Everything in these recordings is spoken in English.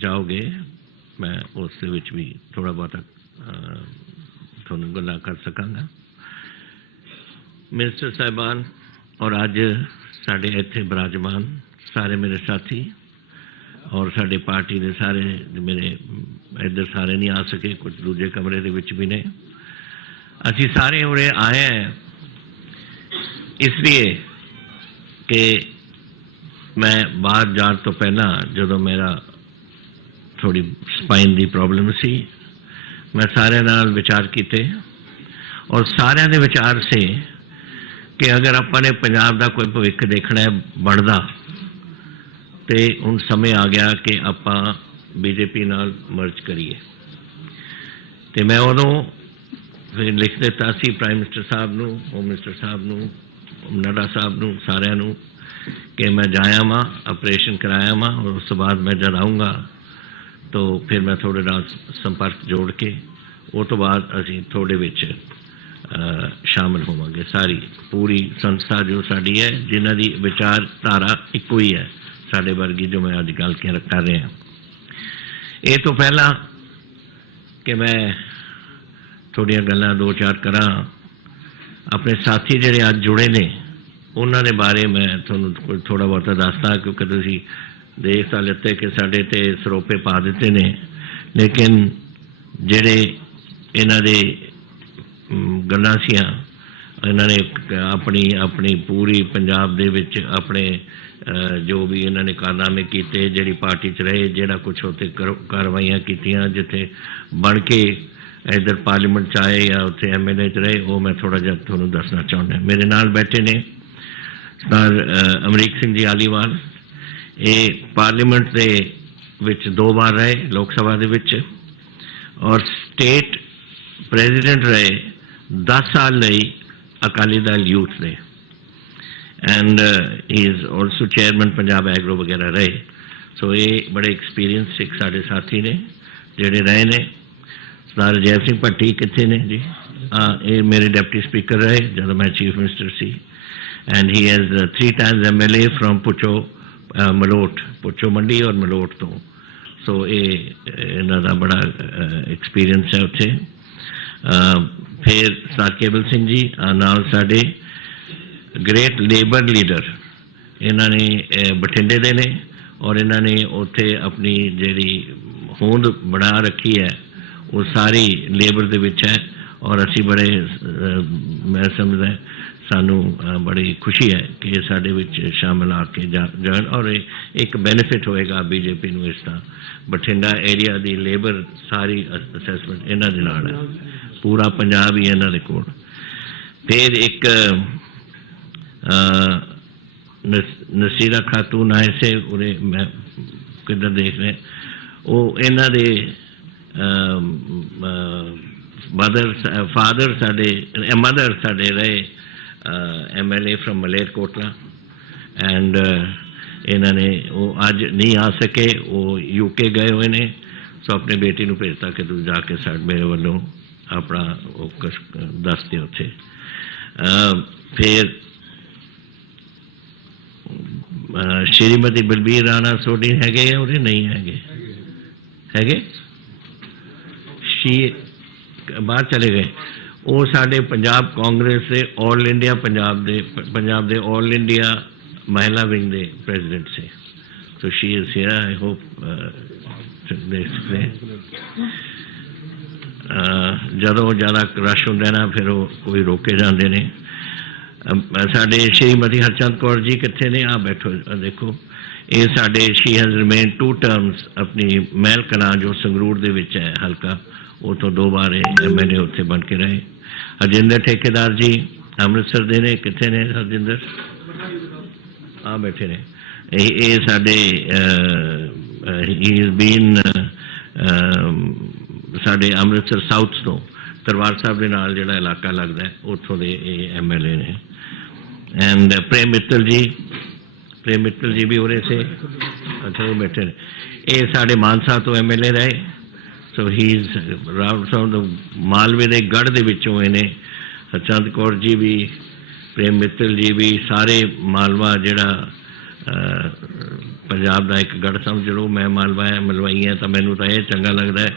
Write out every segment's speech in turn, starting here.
चाहोगे मैं उस भी थोड़ा बहुत थोड़ी गल्लां कर सकांगा। मिनिस्टर साहिबान और अज साढ़े इत्थे विराजमान सारे मेरे साथी और साढ़े पार्टी के सारे मेरे इधर सारे नहीं आ सके, कुछ दूजे कमरे के विच भी ने। असी सारे उरे आए हैं इसलिए कि मैं बाहर जाने तो पहला जो मेरा थोड़ी स्पाइन की प्रॉब्लम सी, मैं सारे नाल विचार किए और सारे दे विचार से कि अगर अपने पंजाब का कोई भविख देखना है बनता तो हुण समय आ गया कि आप बीजेपी नाल मर्ज करिए। तो मैं उदों फिर लिख दिता सी प्राइम मिनिस्टर साहब नूं, होम मिनिस्टर साहब नूं, नड्डा साहब नूं, सारिਆਂ नूं कि मैं जाया वां, ऑपरेशन कराया वां और उस बाद मैं जब आऊँगा तो फिर मैं थोड़े नाल संपर्क जोड़ के उस तो बाद असीं थोड़े विच शामिल होवांगे। सारी पूरी संस्था जो साड़ी है जिन्हां दी विचारधारा इक्को ही है साढ़े वर्गी जो मैं अज गल कर रहे हैं। ये तो पहला कि मैं थोड़ियां गल्लां दो चार करा अपने साथी जिहड़े अज जुड़े ने उन्हां दे बारे मैं तुहानूं थोड़ा बहुत दसदा, क्योंकि तुसीं देख तां लिते कि साडे ते सरोपे पा दिते ने, लेकिन जिहड़े इन्हां दे गल्लां सीआं इन्हां ने अपनी अपनी पूरी पंजाब दे विच अपने जो भी इन्होंने कारनामे किए, जी पार्टी च रहे, जोड़ा कुछ उत्थे कार्रवाइयाँ कीतियां, जिथे बन के इधर पार्लीमेंट च आए या उत्थे MLA च रहे, वो मैं थोड़ा जिहा तुहानूं दसना चाहुंदा। मेरे नाल बैठे ने सर अमरीक सिंह जी आलीवाल, ये पार्लीमेंट दे विच 2 बार रहे लोक सभा दे विच और स्टेट प्रेजिडेंट रहे 10 साल लई Akali Dal youth they, and he is also chairman Punjab agro वगैरह रहे। सो ये बड़े एक्सपीरियंस सिख साढ़े साथी ने जोड़े रहे ने। सरदार जय सिंह भट्टी कितने ने जी? ये मेरे डिप्टी स्पीकर रहे जब मैं चीफ मिनिस्टर सी, and he has 3 times MLA from Bucho Malout, Bucho Mandi और मलोट तो। सो ये इन्हां दा बड़ा एक्सपीरियंस है उत्थे। फिर सरदार केवल सिंह जी नाल साडे ग्रेट लेबर लीडर, इन्होंने बठिंडे दे ने और इन्होंने उत्थे अपनी जी होंद बना रखी है वो सारी लेबर दे विच है और असी बड़े मैं समझदा सानू बड़ी खुशी है कि साडे विच शामिल आके जान और एक बेनिफिट होएगा बीजेपी नूं। इस तरह बठिंडा एरिया दी लेबर सारी असैसमेंट इन्हां दे नाल है, पूरा पंजाब ही इन्हां दे कोल। फिर एक नसीरा खातून आए से उन्हें मैं किधर देख रहे वो इन्हां दे फादर साडे रहे MLA फ्रॉम मलेरकोटला, एंड इन्होंने वो अज नहीं आ सके, वो UK गए हुए ने। सो अपने बेटी नूं भेजता कि तू जाके साड मेरे वालों अपना दस दे उत्थे। फिर श्रीमती बलबीर राणा सोडी हैगे या उरे नहीं हैगे? हैगे शी बाहर चले गए। वो साडे पंजाब कांग्रेस से all India Punjab they all India महिला विंग दे प्रेजिडेंट से। तो she is here, I hope देख सकते हैं। जदों ज़्यादा रश होंदा ना फिर वो कोई रोके जाते ने। साडे श्रीमती हरचंद कौर जी कितने ने? आ बैठो देखो, ये साडे शी हैज़ रिमेन 2 terms अपनी महल कलां जो संगरूर दे विच है हल्का, वो तो 2 बार MLA उत्थे बन के रहे। हरजिंदर ठेकेदार जी अमृतसर दे ने, कितने ने हरजिंदर? आ बैठे ने। ये साडे ही इज़ बीन साडे अमृतसर साउथ तो दरबार साहब के नाल जिहड़ा इलाका लगता है उत्थों दे MLA ने। एंड प्रेम मित्तल जी भी उरे से, अच्छा वो बैठे ने। ये साढ़े मानसा तो MLA रहे। So he is round from the मालवे के गढ़ दे विचों इन्हें हरचंद कौर जी भी, प्रेम मित्तल जी भी, सारे मालवा जिहड़ा पंजाब का एक गढ़ समझ लो, मैं मलवाई है, तो मैनू तो यह चंगा लगता है,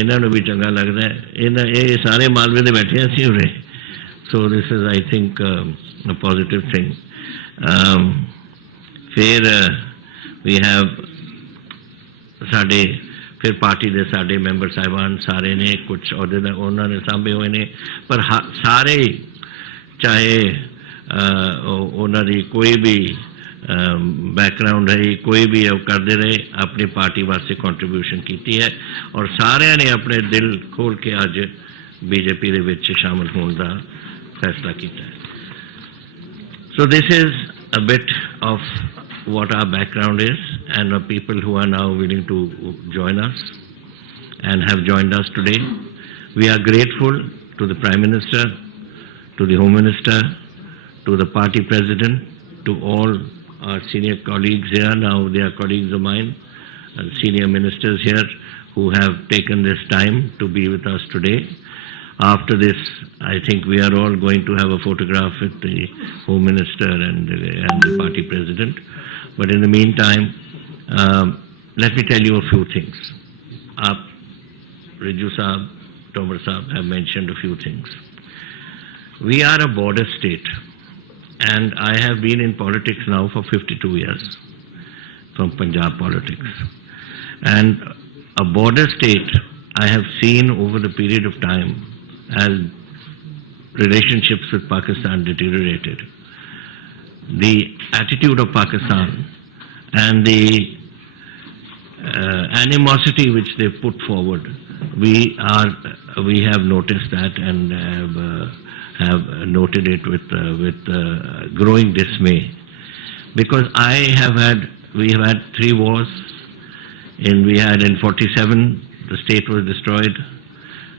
इन्हों भी चंगा लगता है, ये सारे मालवे दे बैठे हैं असीं उरे। So this is I think a positive thing. फिर वी हैव साढ़े फिर पार्टी के साढ़े मैंबर साहिबान सारे ने कुछ अहदे उन्होंने सांभे हुए ने, पर सारे चाहे उन्होंने कोई भी बैकग्राउंड रही, कोई भी करते रहे, अपनी पार्टी वास्ते कंट्रीब्यूशन की है, और सारे ने अपने दिल खोल के अज बीजेपी दे विच शामिल होने का फैसला किया है। So this is a bit of what our background is, and the people who are now willing to join us and have joined us today. We are grateful to the Prime Minister, to the Home Minister, to the party president, to all our senior colleagues here. Now they are colleagues of mine, and senior ministers here who have taken this time to be with us today. After this, I think we are all going to have a photograph with the Home Minister and the party president. But in the meantime, let me tell you a few things. Riju Saab, Tomar Saab have mentioned a few things. We are a border state, and I have been in politics now for 52 years, from Punjab politics. And a border state, I have seen over the period of time as relationships with Pakistan deteriorated. The attitude of Pakistan and the animosity which they put forward, we have noticed that and have noted it with growing dismay, because we have had 3 wars. We had in 47, the state was destroyed.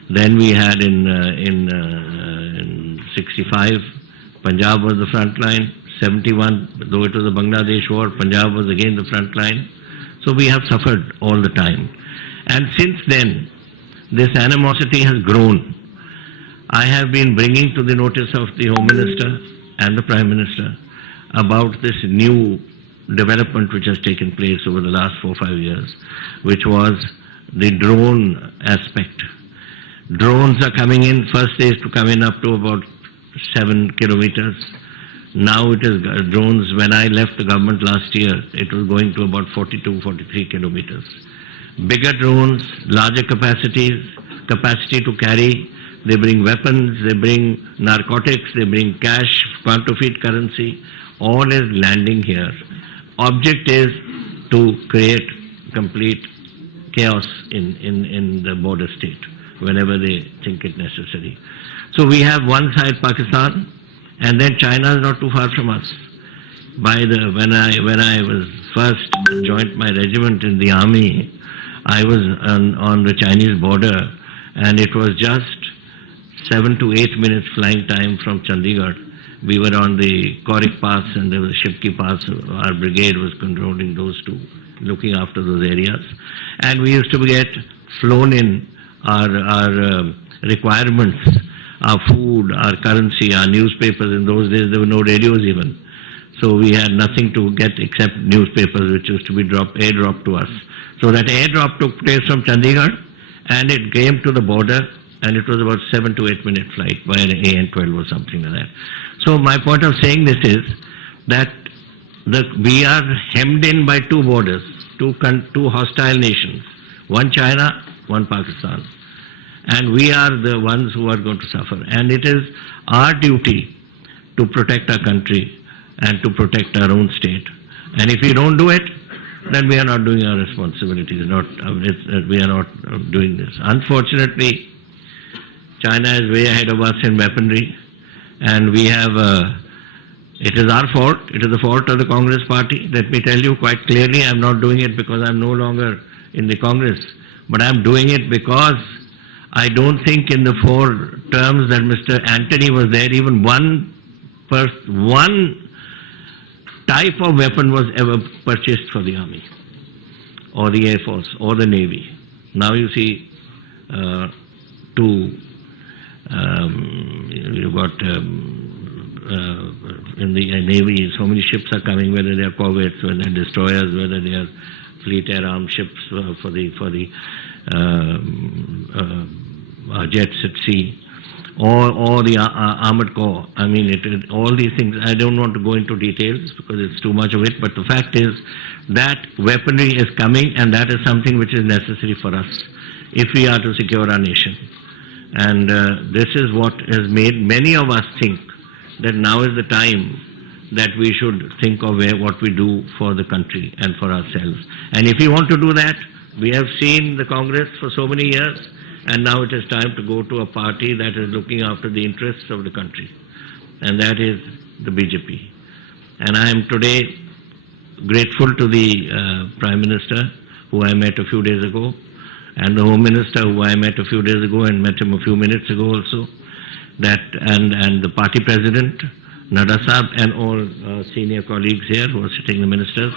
Then we had in 65, Punjab was the front line. 71, though it was a Bangladesh war, Punjab was again the front line. So we have suffered all the time. And since then, this animosity has grown. I have been bringing to the notice of the Home Minister and the Prime Minister about this new development which has taken place over the last 4 or 5 years, which was the drone aspect. Drones are coming in. First they used to come in up to about 7 kilometers. Now it is drones. When I left the government last year, it was going to about 42, 43 kilometers. Bigger drones, larger capacity to carry. They bring weapons, they bring narcotics, they bring cash, counterfeit currency. All is landing here. Object is to create complete chaos in the border state whenever they think it necessary. So we have one side Pakistan, and then China is not too far from us. When I was first joined my regiment in the army, I was on the Chinese border, and it was just 7 to 8 minutes flying time from Chandigarh. We were on the Korik Pass and there was Shipki Pass. Our brigade was controlling those two, looking after those areas. And we used to get flown in our requirements, our food, our currency, our newspapers. In those days there were no radios even. So we had nothing to get except newspapers, which used to be airdropped to us. So that airdrop took place from Chandigarh, and it came to the border, and it was about 7 to 8 minute flight by an AN-12 or something like that. So my point of saying this is that we are hemmed in by 2 borders, two hostile nations, one China, one Pakistan. And we are the ones who are going to suffer. And it is our duty to protect our country and to protect our own state. And if we don't do it, then we are not doing our responsibilities. We are not doing this. Unfortunately, China is way ahead of us in weaponry, and we have, it is our fault, it is the fault of the Congress party. Let me tell you quite clearly, I am not doing it because I am no longer in the Congress, but I am doing it because I don't think in the 4 terms that Mr. Antony was there, even one type of weapon was ever purchased for the army, or the Air Force, or the Navy. Now you see, you've got in the Navy, so many ships are coming, whether they are corvettes, whether they are destroyers, whether they are fleet air armed ships for the jets at sea, or the armored corps. I mean, all these things, I don't want to go into details because it's too much of it, but the fact is that weaponry is coming, and that is something which is necessary for us if we are to secure our nation. And this is what has made many of us think that now is the time that we should think of what we do for the country and for ourselves. And if we want to do that, we have seen the Congress for so many years, and now it is time to go to a party that is looking after the interests of the country, and that is the BJP. And I am today grateful to the Prime Minister, who I met a few days ago, and the Home Minister, who I met a few days ago and met him a few minutes ago also, and the party President, Nadda Sahab, and all senior colleagues here who are sitting, the ministers,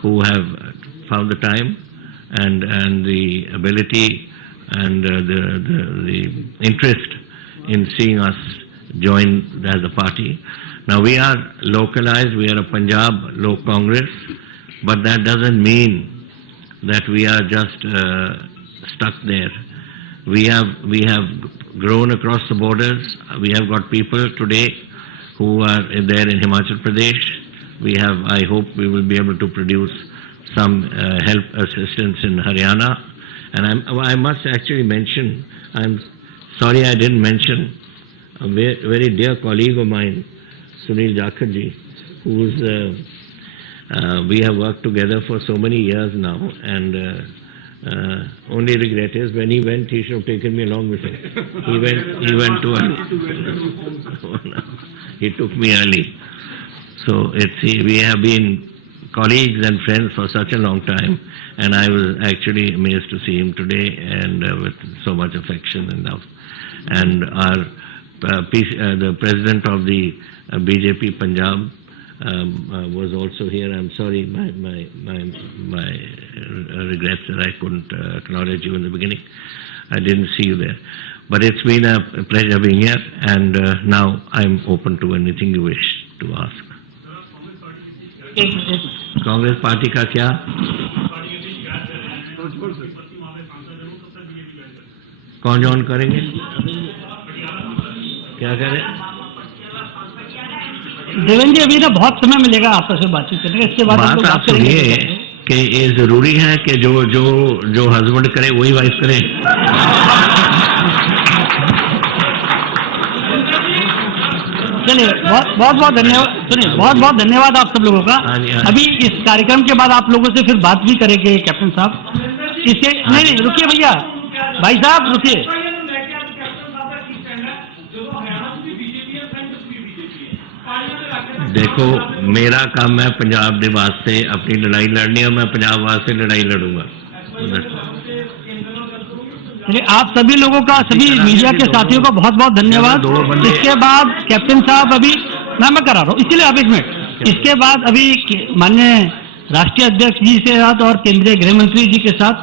who have found the time and the ability and the interest in seeing us join as a party. Now we are localized, we are a Punjab Lok Congress, but that doesn't mean that we are just stuck there. We have grown across the borders. We have got people today who are there in Himachal Pradesh. We have, I hope we will be able to produce some help assistance in Haryana. And I must actually mention, I'm sorry I didn't mention a very dear colleague of mine, Sunil Jakharji, who's we have worked together for so many years now, and only regret is when he went, he should have taken me along with him. He went too early. He took me early. So we have been colleagues and friends for such a long time, and I was actually amazed to see him today, and with so much affection and love. And our the president of the BJP Punjab was also here. I'm sorry, my regrets that I couldn't acknowledge you in the beginning. I didn't see you there. But it's been a pleasure being here, and now I'm open to anything you wish to ask. Congress party का क्या? कौन join करेंगे? क्या करें? देवेंद्र जी, अभी ना बहुत समय मिलेगा आपस में बातचीत करने का। इसके बाद बात आप सुनिए कि ये जरूरी है कि जो हस्बैंड करे वही वाइफ करे। चलिए, बहुत धन्यवाद। सुनिए, बहुत धन्यवाद आप सब लोगों का। अभी इस कार्यक्रम के बाद आप लोगों से फिर बात भी करेंगे कैप्टन साहब। इसके नहीं रुकिए भैया, भाई साहब रुकिए। देखो, मेरा काम है पंजाब के वास्ते अपनी लड़ाई लड़नी, और मैं पंजाब वास्ते लड़ाई लड़ूंगा। आप सभी लोगों का, सभी मीडिया के साथियों का बहुत धन्यवाद। इसके बाद कैप्टन साहब, अभी मैं करा रहा हूँ, इसके लिए आप एक मिनट। इसके बाद अभी माननीय राष्ट्रीय अध्यक्ष जी से साथ और केंद्रीय गृह मंत्री जी के साथ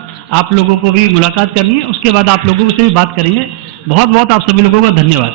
आप लोगों को भी मुलाकात करनी है। उसके बाद आप लोगों से भी बात करेंगे। बहुत आप सभी लोगों का धन्यवाद।